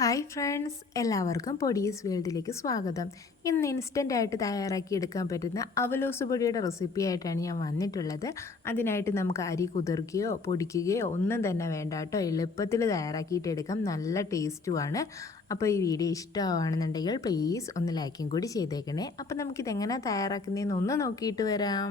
Hi friends എല്ലാവർക്കും പൊടീസ് വേൾഡിലേക്ക് സ്വാഗതം. ഇന്ന് ഇൻസ്റ്റന്റ് ആയിട്ട് തയ്യാറാക്കി എടുക്കാൻ പറ്റുന്ന അവലോസ് പൊടിയുടെ റെസിപ്പി ആയിട്ടാണ് ഞാൻ വന്നിട്ടുള്ളത്. അതിനായിട്ട് നമുക്ക് അരി കുതിർക്കുകയോ പൊടിക്കുകയോ ഒന്നും തന്നെ വേണ്ട കേട്ടോ. എളുപ്പത്തിൽ തയ്യാറാക്കിയിട്ട് എടുക്കാം. നല്ല ടേസ്റ്റുമാണ് അപ്പോൾ ഈ വീഡിയോ ഇഷ്ടമാണെന്നുണ്ടെങ്കിൽ പ്ലീസ് ഒന്ന് ലൈക്കും കൂടി ചെയ്തേക്കണേ. അപ്പോൾ നമുക്കിതെങ്ങനെ തയ്യാറാക്കുന്നതെന്ന് ഒന്ന് നോക്കിയിട്ട് വരാം.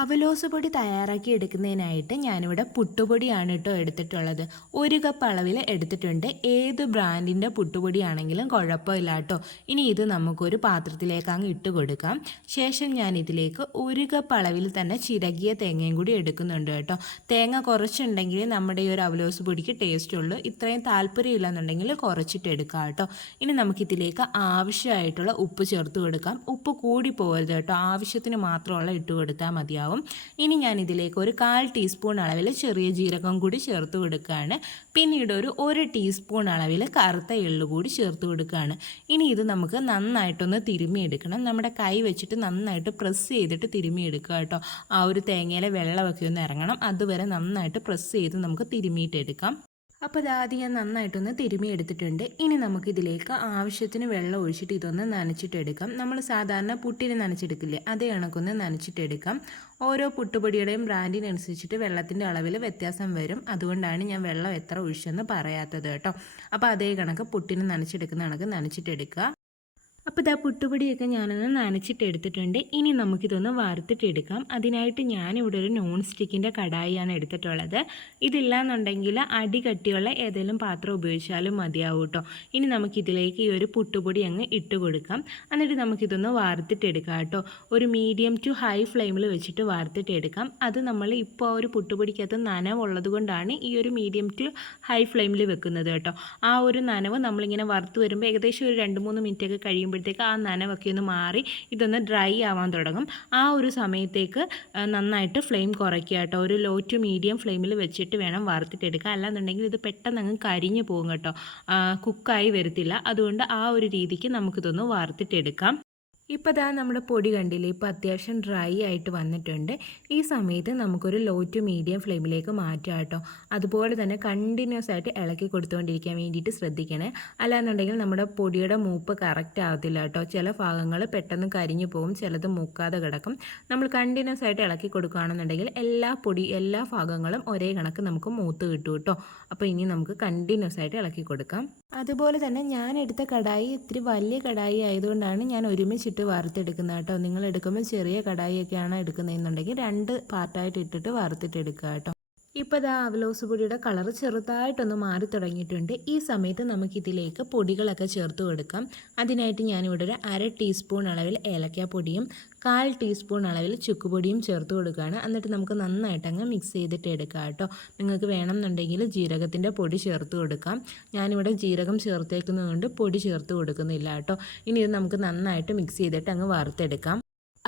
അവലോസ് പൊടി തയ്യാറാക്കി എടുക്കുന്നതിനായിട്ട് ഞാനിവിടെ പുട്ടുപൊടിയാണ് കേട്ടോ എടുത്തിട്ടുള്ളത്. ഒരു കപ്പ് അളവിൽ എടുത്തിട്ടുണ്ട്. ഏത് ബ്രാൻഡിന്റെ പുട്ടുപൊടിയാണെങ്കിലും കുഴപ്പമില്ല കേട്ടോ. ഇനി ഇത് നമുക്കൊരു പാത്രത്തിലേക്ക് അങ്ങ് ഇട്ട് കൊടുക്കാം. ശേഷം ഞാൻ ഇതിലേക്ക് ഒരു കപ്പ് അളവിൽ തന്നെ ചിരകിയ തേങ്ങയും കൂടി എടുക്കുന്നുണ്ട് കേട്ടോ. തേങ്ങ കുറച്ചുണ്ടെങ്കിൽ നമ്മുടെ ഈ ഒരു അവലോസ് പൊടിക്ക് ടേസ്റ്റ് ഉള്ളൂ. ഇത്രയും താല്പര്യമില്ലെന്നുണ്ടെങ്കിൽ കുറച്ചിട്ട് എടുക്കാം കേട്ടോ. ഇനി നമുക്കിതിലേക്ക് ആവശ്യമായിട്ടുള്ള ഉപ്പ് ചേർത്ത് കൊടുക്കാം. ഉപ്പ് കൂടി പോകരുത് കേട്ടോ. ആവശ്യത്തിന് മാത്രമുള്ള ഇട്ട് കൊടുത്താൽ മതിയാവും. മതിയാവും ഇനി ഞാൻ ഇതിലേക്ക് ഒരു കാൽ ടീസ്പൂൺ അളവിൽ ചെറിയ ജീരകം കൂടി ചേർത്ത് കൊടുക്കുകയാണ് പിന്നീട് ഒരു ഒരു ടീസ്പൂൺ അളവിൽ കറുത്ത എള്ളു കൂടി ചേർത്ത് കൊടുക്കുകയാണ് ഇനി ഇത് നമുക്ക് നന്നായിട്ടൊന്ന് തിരുമിയെടുക്കണം നമ്മുടെ കൈ വെച്ചിട്ട് നന്നായിട്ട് പ്രസ് ചെയ്തിട്ട് തിരുമിയെടുക്കുക കേട്ടോ. ആ ഒരു തേങ്ങയിലെ വെള്ളമൊക്കെ ഒന്ന് ഇറങ്ങണം. അതുവരെ നന്നായിട്ട് പ്രസ് ചെയ്ത് നമുക്ക് തിരുമ്മിയിട്ടെടുക്കാം. അപ്പോൾ ആദ്യം ഞാൻ നന്നായിട്ടൊന്ന് തിരുമി എടുത്തിട്ടുണ്ട്. ഇനി നമുക്കിതിലേക്ക് ആവശ്യത്തിന് വെള്ളം ഒഴിച്ചിട്ട് ഇതൊന്ന് നനച്ചിട്ടെടുക്കാം. നമ്മൾ സാധാരണ പുട്ടിന് നനച്ചെടുക്കില്ലേ അതേ കണക്കൊന്ന് നനച്ചിട്ടെടുക്കാം. ഓരോ പുട്ടുപൊടിയുടെയും ബ്രാൻഡിനനുസരിച്ചിട്ട് വെള്ളത്തിന്റെ അളവിൽ വ്യത്യാസം വരും. അതുകൊണ്ടാണ് ഞാൻ വെള്ളം എത്ര ഒഴിച്ചെന്ന് പറയാത്തത് കേട്ടോ. അപ്പോൾ അതേ കണക്ക് പുട്ടിന് നനച്ചെടുക്കുന്ന കണക്ക് നനച്ചിട്ടെടുക്കുക. അപ്പോൾ ഇതാ പുട്ടുപൊടിയൊക്കെ ഞാനൊന്ന് നനച്ചിട്ട് എടുത്തിട്ടുണ്ട് ഇനി നമുക്കിതൊന്ന് വറുത്തിട്ടെടുക്കാം. അതിനായിട്ട് ഞാനിവിടെ ഒരു നോൺ സ്റ്റിക്കിന്റെ കടായിയാണ് എടുത്തിട്ടുള്ളത്. ഇതില്ലാന്നുണ്ടെങ്കിൽ അടി കട്ടിയുള്ള ഏതെങ്കിലും പാത്രം ഉപയോഗിച്ചാലും മതിയാവും കേട്ടോ ഇനി നമുക്കിതിലേക്ക് ഈ ഒരു പുട്ടുപൊടി അങ്ങ് ഇട്ട് കൊടുക്കാം. എന്നിട്ട് നമുക്കിതൊന്ന് വറുത്തിട്ടെടുക്കാം കേട്ടോ. ഒരു മീഡിയം ടു ഹൈ ഫ്ലെയിമിൽ വെച്ചിട്ട് വറുത്തിട്ടെടുക്കാം. അത് നമ്മൾ ഇപ്പോൾ ഒരു പുട്ടുപൊടിക്കകത്ത് നനവുള്ളത് കൊണ്ടാണ് ഈ ഒരു മീഡിയം ടു ഹൈ ഫ്ലെയിമിൽ വെക്കുന്നത് കേട്ടോ. ആ ഒരു നനവ് നമ്മളിങ്ങനെ വറുത്ത് വരുമ്പോൾ ഏകദേശം ഒരു രണ്ട് മൂന്ന് മിനിറ്റൊക്കെ കഴിയുമ്പോൾ കഴിയുമ്പോഴത്തേക്ക് ആ നനവൊക്കെ ഒന്ന് മാറി ഇതൊന്ന് ഡ്രൈ ആവാൻ തുടങ്ങും. ആ ഒരു സമയത്തേക്ക് നന്നായിട്ട് ഫ്ലെയിം കുറയ്ക്കുക കേട്ടോ. ഒരു ലോ ടു മീഡിയം ഫ്ലെയിമിൽ വെച്ചിട്ട് വേണം വറുത്തിട്ടെടുക്കുക അല്ലാന്നുണ്ടെങ്കിൽ ഇത് പെട്ടെന്ന് അങ്ങ് കരിഞ്ഞു പോകും കേട്ടോ. കുക്കായി വരത്തില്ല. അതുകൊണ്ട് ആ ഒരു രീതിക്ക് നമുക്കിതൊന്ന് വറുത്തിട്ടെടുക്കാം. ഇപ്പോൾ ദാ നമ്മുടെ പൊടി കണ്ടില്ലേ? ഇപ്പോൾ അത്യാവശ്യം ഡ്രൈ ആയിട്ട് വന്നിട്ടുണ്ട്. ഈ സമയത്ത് നമുക്കൊരു ലോ ടു മീഡിയം ഫ്ലെയിമിലേക്ക് മാറ്റാം കേട്ടോ. അതുപോലെ തന്നെ കണ്ടിന്യൂസ് ആയിട്ട് ഇളക്കി കൊടുത്തുകൊണ്ടിരിക്കാൻ വേണ്ടിയിട്ട് ശ്രദ്ധിക്കണേ. അല്ലാന്നുണ്ടെങ്കിൽ നമ്മുടെ പൊടിയുടെ മൂപ്പ് കറക്റ്റ് ആവത്തില്ല കേട്ടോ. ചില ഭാഗങ്ങൾ പെട്ടെന്ന് കരിഞ്ഞു പോകും ചിലത് മൂക്കാതെ കിടക്കും. നമ്മൾ കണ്ടിന്യൂസ് ആയിട്ട് ഇളക്കി കൊടുക്കുകയാണെന്നുണ്ടെങ്കിൽ എല്ലാ പൊടി എല്ലാ ഭാഗങ്ങളും ഒരേ കണക്ക് നമുക്ക് മൂത്ത് കിട്ടും കേട്ടോ. അപ്പോൾ ഇനി നമുക്ക് കണ്ടിന്യൂസ് ആയിട്ട് ഇളക്കി കൊടുക്കാം. അതുപോലെ തന്നെ ഞാൻ എടുത്ത കടായി ഇത്തിരി വലിയ കടായി ആയതുകൊണ്ടാണ് ഞാൻ ഒരുമിച്ച് ഇട്ട് വറുത്തെടുക്കുന്ന കേട്ടോ. നിങ്ങൾ എടുക്കുമ്പോൾ ചെറിയ കടായിയൊക്കെയാണ് എടുക്കുന്നതെന്നുണ്ടെങ്കിൽ രണ്ട് പാർട്ടായിട്ട് ഇട്ടിട്ട് വറുത്തിട്ടെടുക്കുക കേട്ടോ. ഇപ്പോൾ ആ അവലോസ് പൊടിയുടെ കളർ ചെറുതായിട്ടൊന്ന് മാറി തുടങ്ങിയിട്ടുണ്ട്. ഈ സമയത്ത് നമുക്കിതിലേക്ക് പൊടികളൊക്കെ ചേർത്ത് കൊടുക്കാം. അതിനായിട്ട് ഞാനിവിടെ ഒരു അര ടീസ്പൂൺ അളവിൽ ഏലക്കാപ്പൊടിയും കാൽ ടീസ്പൂൺ അളവിൽ ചുക്കുപൊടിയും ചേർത്ത് കൊടുക്കുകയാണ്. എന്നിട്ട് നമുക്ക് നന്നായിട്ട് അങ്ങ് മിക്സ് ചെയ്തിട്ട് എടുക്കാം കേട്ടോ. നിങ്ങൾക്ക് വേണമെന്നുണ്ടെങ്കിൽ ജീരകത്തിന്റെ പൊടി ചേർത്ത് കൊടുക്കാം. ഞാനിവിടെ ജീരകം ചേർത്തേക്കുന്നതുകൊണ്ട് പൊടി ചേർത്ത് കൊടുക്കുന്നില്ല കേട്ടോ. ഇനി ഇത് നമുക്ക് നന്നായിട്ട് മിക്സ് ചെയ്തിട്ട് അങ്ങ് വറുത്തെടുക്കാം.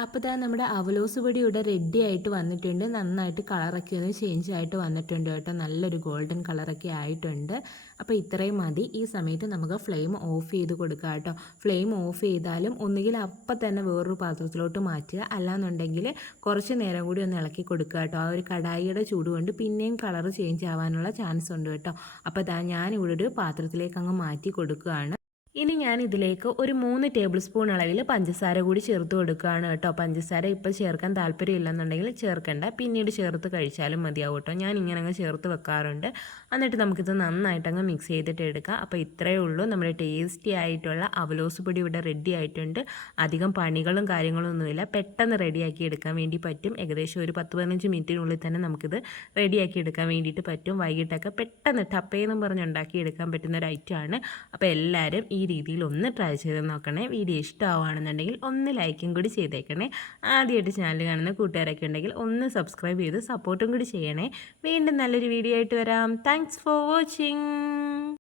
അപ്പോൾ ഇതാ നമ്മുടെ അവലോസ് പൊടി ഇവിടെ റെഡി ആയിട്ട് വന്നിട്ടുണ്ട്. നന്നായിട്ട് കളറൊക്കെ ഒന്ന് ചേഞ്ച് ആയിട്ട് വന്നിട്ടുണ്ട് കേട്ടോ. നല്ലൊരു ഗോൾഡൻ കളറൊക്കെ ആയിട്ടുണ്ട്. അപ്പോൾ ഇത്രയും മതി. ഈ സമയത്ത് നമുക്ക് ഫ്ലെയിം ഓഫ് ചെയ്ത് കൊടുക്കുക കേട്ടോ. ഫ്ലെയിം ഓഫ് ചെയ്താലും ഒന്നുകിൽ അപ്പം തന്നെ വേറൊരു പാത്രത്തിലോട്ട് മാറ്റുക. അല്ലാന്നുണ്ടെങ്കിൽ കുറച്ച് നേരം കൂടി ഒന്ന് ഇളക്കി കൊടുക്കുക കേട്ടോ. ആ ഒരു കടായിയുടെ ചൂട് കൊണ്ട് പിന്നെയും കളർ ചേഞ്ച് ആവാനുള്ള ചാൻസ് ഉണ്ട് കേട്ടോ. അപ്പോൾ ഇതാ ഞാനിവിടെ ഒരു പാത്രത്തിലേക്ക് അങ്ങ് മാറ്റി കൊടുക്കുകയാണ്. ഇനി ഞാൻ ഇതിലേക്ക് ഒരു മൂന്ന് ടേബിൾ സ്പൂൺ അളവിൽ പഞ്ചസാര കൂടി ചേർത്ത് കൊടുക്കുകയാണ് കേട്ടോ. പഞ്ചസാര ഇപ്പോൾ ചേർക്കാൻ താല്പര്യമില്ലെന്നുണ്ടെങ്കിൽ ചേർക്കണ്ട. പിന്നീട് ചേർത്ത് കഴിച്ചാലും മതിയാവും കേട്ടോ. ഞാൻ ഇങ്ങനെ അങ്ങ് ചേർത്ത് വെക്കാറുണ്ട്. എന്നിട്ട് നമുക്കിത് നന്നായിട്ട് അങ്ങ് മിക്സ് ചെയ്തിട്ട് എടുക്കാം. അപ്പോൾ ഇത്രയേ ഉള്ളൂ. നമ്മുടെ ടേസ്റ്റി ആയിട്ടുള്ള അവലോസ് പൊടി ഇവിടെ റെഡി ആയിട്ടുണ്ട്. അധികം പണികളും കാര്യങ്ങളും ഒന്നുമില്ല പെട്ടെന്ന് റെഡിയാക്കി എടുക്കാൻ വേണ്ടി പറ്റും. ഏകദേശം ഒരു പത്ത് പതിനഞ്ച് മിനിറ്റിനുള്ളിൽ തന്നെ നമുക്കിത് റെഡിയാക്കി എടുക്കാൻ വേണ്ടിയിട്ട് പറ്റും. വൈകിട്ടൊക്കെ പെട്ടെന്ന് ടപ്പേന്നും പറഞ്ഞ് ഉണ്ടാക്കി എടുക്കാൻ പറ്റുന്ന ഒരു ഐറ്റമാണ് അപ്പോൾ എല്ലാവരും ഈ രീതിയിൽ ഒന്ന് ട്രൈ ചെയ്ത് നോക്കണേ. വീഡിയോ ഇഷ്ടമാവുകയാണെന്നുണ്ടെങ്കിൽ ഒന്ന് ലൈക്കും കൂടി ചെയ്തേക്കണേ. ആദ്യമായിട്ട് ചാനൽ കാണുന്ന കൂട്ടുകാരൊക്കെ ഉണ്ടെങ്കിൽ ഒന്ന് സബ്സ്ക്രൈബ് ചെയ്ത് സപ്പോർട്ടും കൂടി ചെയ്യണേ. വീണ്ടും നല്ലൊരു വീഡിയോ ആയിട്ട് വരാം. Thanks for watching